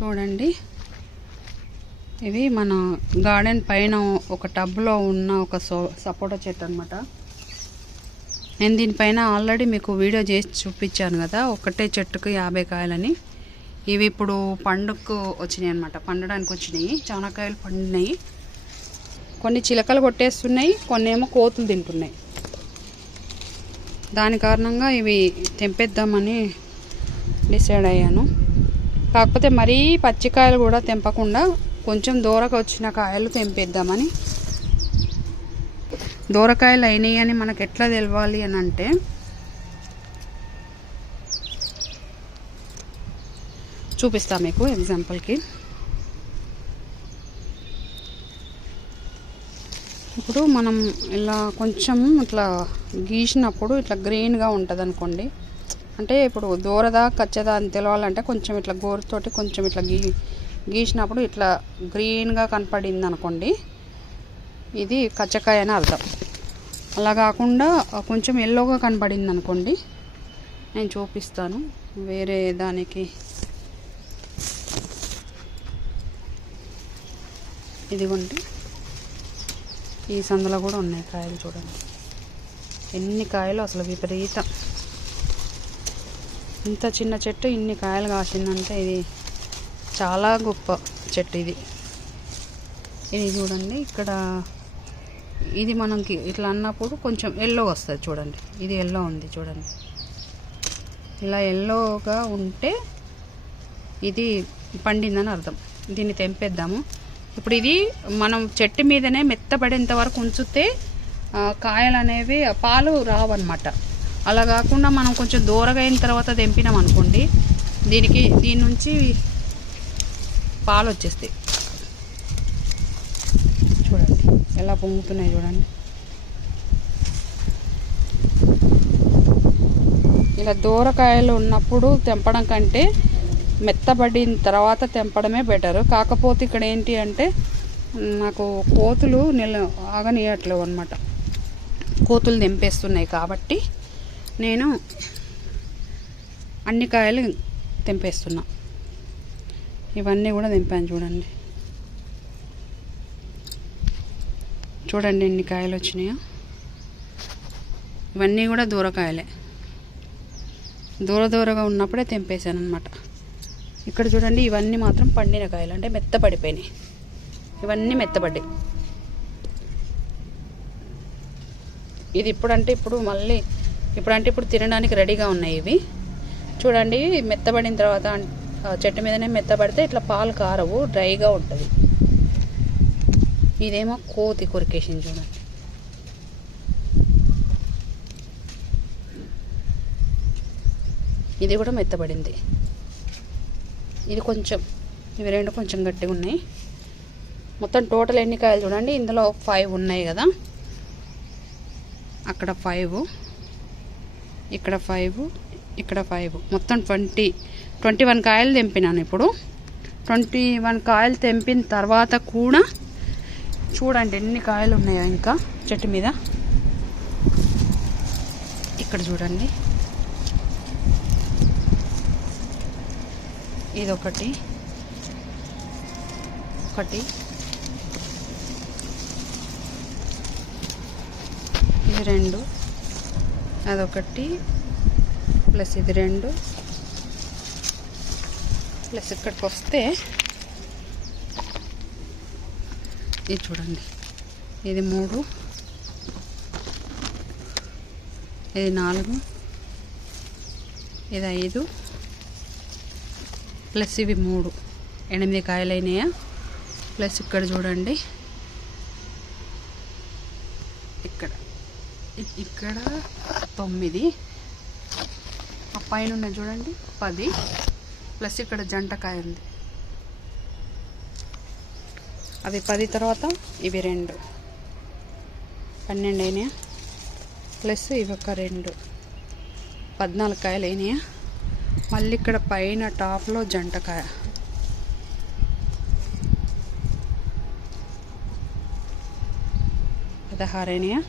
చూడండి, ఇవి మన గార్డెన్ పైన ఒక టబ్లో ఉన్న ఒక సపోటా చెట్టు అనమాట. నేను దీనిపైన ఆల్రెడీ మీకు వీడియో చేసి చూపించాను కదా, ఒకటే చెట్టుకు 50 కాయలని. ఇవి ఇప్పుడు పండుగకు వచ్చినాయి అనమాట, పండడానికి వచ్చినాయి. చాలా కాయలు పండినాయి. కొన్ని చిలకలు కొట్టేస్తున్నాయి, కొన్ని ఏమో కోతులు తింటున్నాయి. దాని కారణంగా ఇవి తెంపేద్దామని డిసైడ్ అయ్యాను. కాకపోతే మరీ పచ్చికాయలు కూడా తెంపకుండా కొంచెం దూరగా వచ్చిన కాయలు తెంపేద్దామని. దూరకాయలు అయినాయి అని మనకు ఎట్లా తెలవాలి అని అంటే, చూపిస్తా మీకు ఎగ్జాంపుల్కి. ఇప్పుడు మనం ఇలా కొంచెం ఇట్లా గీసినప్పుడు ఇట్లా గ్రీన్గా ఉంటుంది అనుకోండి. అంటే ఇప్పుడు దూరదా కచ్చదా అని తెలవాలంటే కొంచెం ఇట్లా గోరుతోటి కొంచెం ఇట్లా గీసినప్పుడు ఇట్లా గ్రీన్గా కనపడింది అనుకోండి, ఇది కచ్చకాయ అని అర్థం. అలా కాకుండా కొంచెం ఎల్లోగా కనపడింది అనుకోండి, నేను చూపిస్తాను వేరే దానికి. ఇదిగోండి, ఈ సందులో కూడా ఉన్నాయి కాయలు. చూడండి ఎన్ని కాయలు, అసలు విపరీతం. ఇంత చిన్న చెట్టు ఇన్ని కాయలు కాసిందంటే ఇది చాలా గొప్ప చెట్టు. ఇది చూడండి, ఇక్కడ ఇది మనకి ఇట్లా అన్నప్పుడు కొంచెం ఎల్లో వస్తుంది. చూడండి, ఇది ఎల్లో ఉంది చూడండి. ఇలా ఎల్లోగా ఉంటే ఇది పండిందని అర్థం. దీన్ని తెంపేద్దాము. ఇప్పుడు ఇది మనం చెట్టు మీదనే మెత్తబడేంత వరకు ఉంచితే కాయలు అనేవి పాలు రావన్నమాట. అలా కాకుండా మనం కొంచెం దూరగా అయిన తర్వాత తెంపినాం అనుకోండి, దీని నుంచి పాలు వచ్చేస్తాయి. చూడండి ఎలా పొంగుతున్నాయి చూడండి. ఇలా దూరకాయలు ఉన్నప్పుడు తెంపడం కంటే మెత్తబడిన తర్వాత తెంపడమే బెటర్. కాకపోతే ఇక్కడ ఏంటి అంటే నాకు కోతులు ఆగనియట్లేవు అనమాట. కోతులు తెంపేస్తున్నాయి కాబట్టి నేను అన్ని కాయలు తెంపేస్తున్నా. ఇవన్నీ కూడా తెంపాను చూడండి. చూడండి ఎన్ని కాయలు వచ్చినాయో. ఇవన్నీ కూడా దూరకాయలే. దూరగా ఉన్నప్పుడే తెంపేశాను అనమాట. ఇక్కడ చూడండి, ఇవన్నీ మాత్రం పండిన కాయలు, అంటే మెత్తపడిపోయినాయి. ఇవన్నీ మెత్తపడ్డాయి. ఇది ఇప్పుడు తినడానికి రెడీగా ఉన్నాయి ఇవి. చూడండి, మెత్తబడిన తర్వాత చెట్టు మీదనే మెత్తబడితే ఇట్లా పాలు కారవు, డ్రైగా ఉంటుంది. ఇదేమో కోతి కొరికేసింది చూడండి. ఇది కూడా మెత్తబడింది. ఇవి రెండు కొంచెం గట్టిగా ఉన్నాయి. మొత్తం టోటల్ ఎన్ని కాయలు చూడండి, ఇందులో 5 ఉన్నాయి కదా. అక్కడ 5, ఇక్కడ 5, ఇక్కడ 5, మొత్తం 21 కాయలు తెంపినాను. ఇప్పుడు 21 కాయలు తెంపిన తర్వాత కూడా చూడండి ఎన్ని కాయలు ఉన్నాయో ఇంకా చెట్టు మీద. ఇక్కడ చూడండి, ఇది ఒకటి, ఇది 2, అదొకటి, ప్లస్ ఇది 2, ప్లస్ ఇక్కడికి వస్తే ఇది చూడండి, ఇది 3, ఇది 4, ఇది 5, ప్లస్ ఇవి 3, 8 కాయలు అయినాయా. ప్లస్ ఇక్కడ చూడండి, ఇక్కడ 9, ఆ పైన ఉన్నది చూడండి 10, ప్లస్ ఇక్కడ జంటకాయ ఉంది, అవి 10 తర్వాత ఇవి 2, 12 అయినాయా. ప్లస్ ఇవి ఒక 2, 14 కాయలు అయినాయా. మళ్ళీ ఇక్కడ పైన టాప్లో జంటకాయ, పదహారైనయా.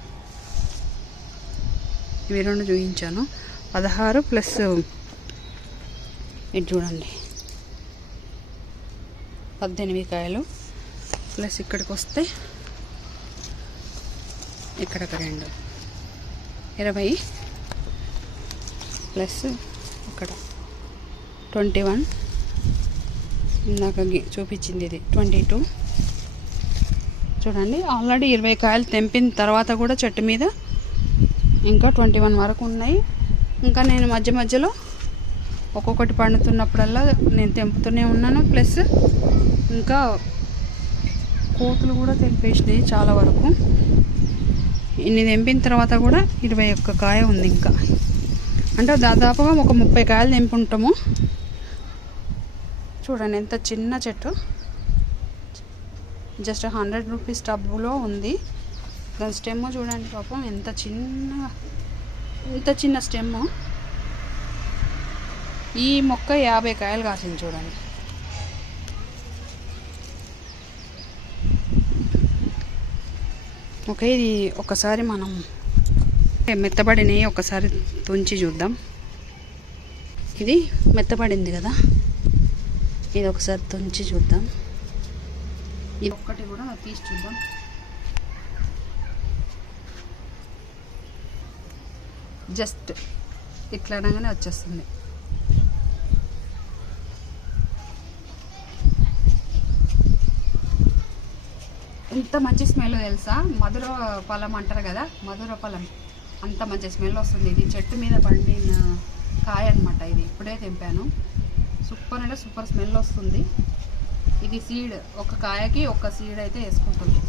ఇవి 2 చూపించాను. 16 ప్లస్ ఇది చూడండి 18 కాయలు. ప్లస్ ఇక్కడికి వస్తే ఇక్కడ ఒక 2 20 ప్లస్ ఇక్కడ 21, ఇందాక చూపించింది ఇది 22. చూడండి ఆల్రెడీ 20 కాయలు తెంపిన తర్వాత కూడా చెట్టు మీద ఇంకా 21 వరకు ఉన్నాయి. ఇంకా నేను మధ్య మధ్యలో ఒక్కొక్కటి పండుతున్నప్పుడల్లా నేను తెంపుతూనే ఉన్నాను. ప్లస్ ఇంకా కోతులు కూడా తెంపేసినాయి చాలా వరకు. ఇన్ని తెంపిన తర్వాత కూడా 21 కాయ ఉంది ఇంకా. అంటే దాదాపుగా ఒక 30 కాయలు తెంపుంటాము. చూడండి ఎంత చిన్న చెట్టు, జస్ట్ 100 రూపీస్ టబ్బులో ఉంది. దాని స్టెమ్ చూడండి పాపం ఎంత చిన్న స్టెమ్. ఈ మొక్క 50 కాయలు కాసింది చూడండి. ఓకే, ఇది ఒకసారి మనం మెత్తబడినవి ఒకసారి తుంచి చూద్దాం. ఇది మెత్తబడింది కదా, ఇది ఒకసారి తుంచి చూద్దాం. ఇది ఒక్కటి కూడా తీసి చూద్దాం. జస్ట్ ఇట్లా అనగానే వచ్చేస్తుంది. ఎంత మంచి స్మెల్ తెలుసా, మధుర ఫలం అంటారు కదా, మధుర ఫలం అంత మంచి స్మెల్ వస్తుంది. ఇది చెట్టు మీద పండిన కాయ అనమాట. ఇది ఇప్పుడే తెంపాను. సూపర్ అంటే సూపర్ స్మెల్ వస్తుంది. ఇది సీడ్, ఒక కాయకి ఒక సీడ్ అయితే వేసుకుంటుంది.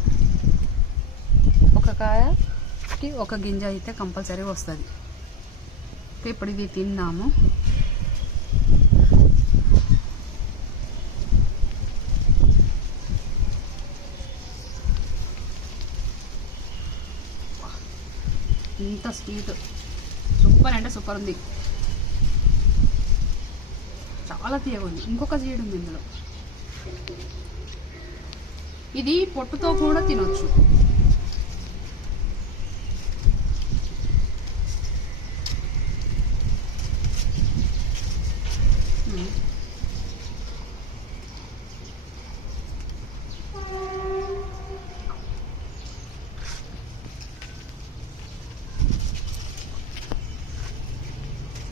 ఒక కాయకి ఒక గింజ అయితే కంపల్సరీ వస్తుంది. ఇప్పుడు ఇది తిన్నాము. ఇంత స్వీట్, సూపర్ అంటే సూపర్ ఉంది. చాలా తీయగా ఉంది. ఇంకొక సీడ్ ఉంది ఇందులో. ఇది పొట్టుతో కూడా తినొచ్చు.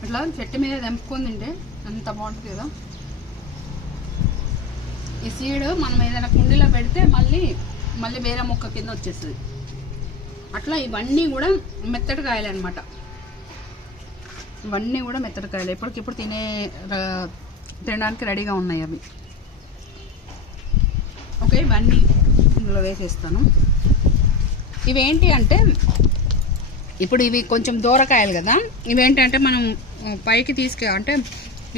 ఇట్లా చెట్టు మీద తెంపుకొని తింటే అంత బాగుంటుంది కదా. ఈ సీడ్ మనం ఏదైనా కుండీలో పెడితే మళ్ళీ వేరే మొక్క కింద వచ్చేస్తుంది. అట్లా ఇవన్నీ కూడా మెత్తటి కాయలు అనమాట. ఇవన్నీ కూడా మెత్తటి కాయలు, ఎప్పటికిప్పుడు తినడానికి రెడీగా ఉన్నాయి అవి. ఓకే, ఇవన్నీ ఇందులో వేసేస్తాను. ఇవేంటి అంటే ఇప్పుడు ఇవి కొంచెం దూరకాయలు కదా. ఇవేంటంటే మనం పైకి అంటే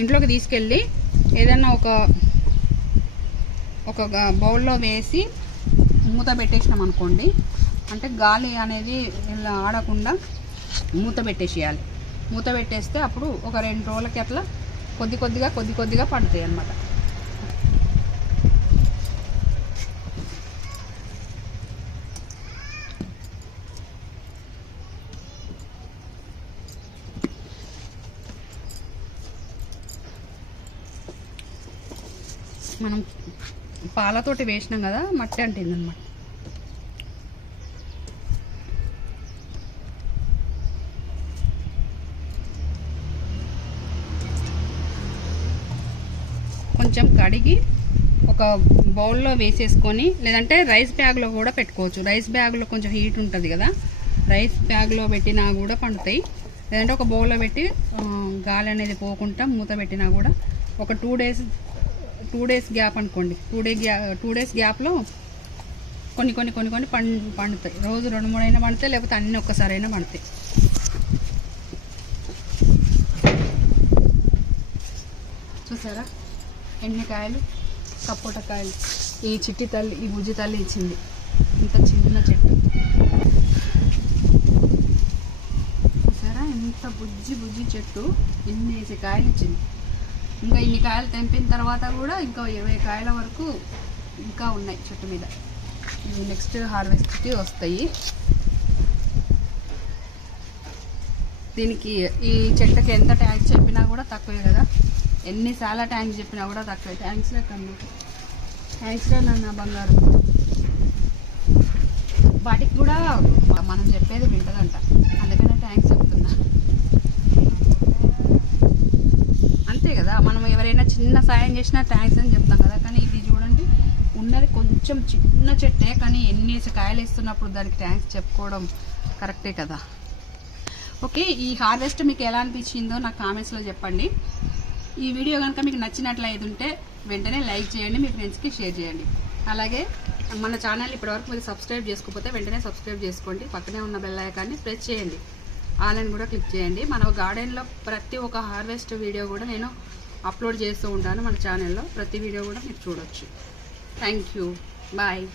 ఇంట్లోకి తీసుకెళ్ళి ఏదైనా ఒక బౌల్లో వేసి మూత పెట్టేసినాం అనుకోండి, అంటే గాలి అనేది ఇలా ఆడకుండా మూత పెట్టేసేయాలి. మూత పెట్టేస్తే అప్పుడు ఒక 2 రోజులకి అట్లా కొద్ది కొద్దిగా పడుతాయి అన్నమాట. మనం పాలతోటి వేసినాం కదా, మట్టి అంటింది అన్నమాట. కొంచెం కడిగి ఒక బౌల్లో వేసేసుకొని, లేదంటే రైస్ బ్యాగ్లో కూడా పెట్టుకోవచ్చు. రైస్ బ్యాగ్లో కొంచెం హీట్ ఉంటుంది కదా, రైస్ బ్యాగ్లో పెట్టినా కూడా పండుతాయి. లేదంటే ఒక బౌల్లో పెట్టి గాలి అనేది పోకుండా మూత పెట్టినా కూడా ఒక 2 డేస్ గ్యాప్ అనుకోండి. 2 డేస్ గ్యాప్లో కొన్ని పండుతాయి. రోజు 2-3 అయినా పండుతాయి, లేకపోతే అన్నీ ఒక్కసారి అయినా పండుతాయి. చూసారా ఎన్ని కాయలు, సపోటా కాయలు. ఈ చిట్టి తల్లి, ఈ బుజ్జి తల్లి ఇచ్చింది. ఇంత చిన్న చెట్టు చూసారా, ఎంత బుజ్జి చెట్టు, ఇన్ని కాయలు ఇచ్చింది. ఇంకా ఇన్ని కాయలు తెంపిన తర్వాత కూడా ఇంకా 20 కాయల వరకు ఇంకా ఉన్నాయి చెట్టు మీద. ఇవి నెక్స్ట్ హార్వెస్ట్కి వస్తాయి. దీనికి ఈ చెట్టుకి ఎంత ట్యాంక్స్ చెప్పినా కూడా తక్కువే కదా. ఎన్నిసార్లు ట్యాంక్స్ చెప్పినా కూడా తక్కువే. ట్యాంక్స్ లేకన్నా థ్యాంక్స్ రా నాన్న బంగారం. వాటికి కూడా మనం చెప్పేది వింటదంట, అందుకనే థ్యాంక్స్ చెప్తున్నా. అంతే కదా, మనం ఎవరైనా చిన్న సాయం చేసినా థ్యాంక్స్ అని చెప్తాం కదా. కానీ ఇది చూడండి, ఉన్నది కొంచెం చిన్న చెట్టే, కానీ ఎన్ని కాయలు ఇస్తున్నప్పుడు దానికి థ్యాంక్స్ చెప్పుకోవడం కరెక్టే కదా. ఓకే, ఈ హార్వెస్ట్ మీకు ఎలా అనిపించిందో నాకు కామెంట్స్లో చెప్పండి. ఈ వీడియో కనుక మీకు నచ్చినట్లయితే ఉంటే వెంటనే లైక్ చేయండి, మీ ఫ్రెండ్స్కి షేర్ చేయండి. అలాగే మన ఛానల్ ఇప్పటివరకు మీరు సబ్స్క్రైబ్ చేసుకోకపోతే వెంటనే సబ్స్క్రైబ్ చేసుకోండి. పక్కనే ఉన్న బెల్ ఐకాన్ని ప్రెస్ చేయండి, ఆల్ అని కూడా క్లిక్ చేయండి. మన గార్డెన్లో ప్రతి ఒక్క హార్వెస్ట్ వీడియో కూడా నేను అప్లోడ్ చేస్తూ ఉంటాను మన ఛానల్లో. ప్రతి వీడియో కూడా మీరు చూడొచ్చు. Thank you, bye.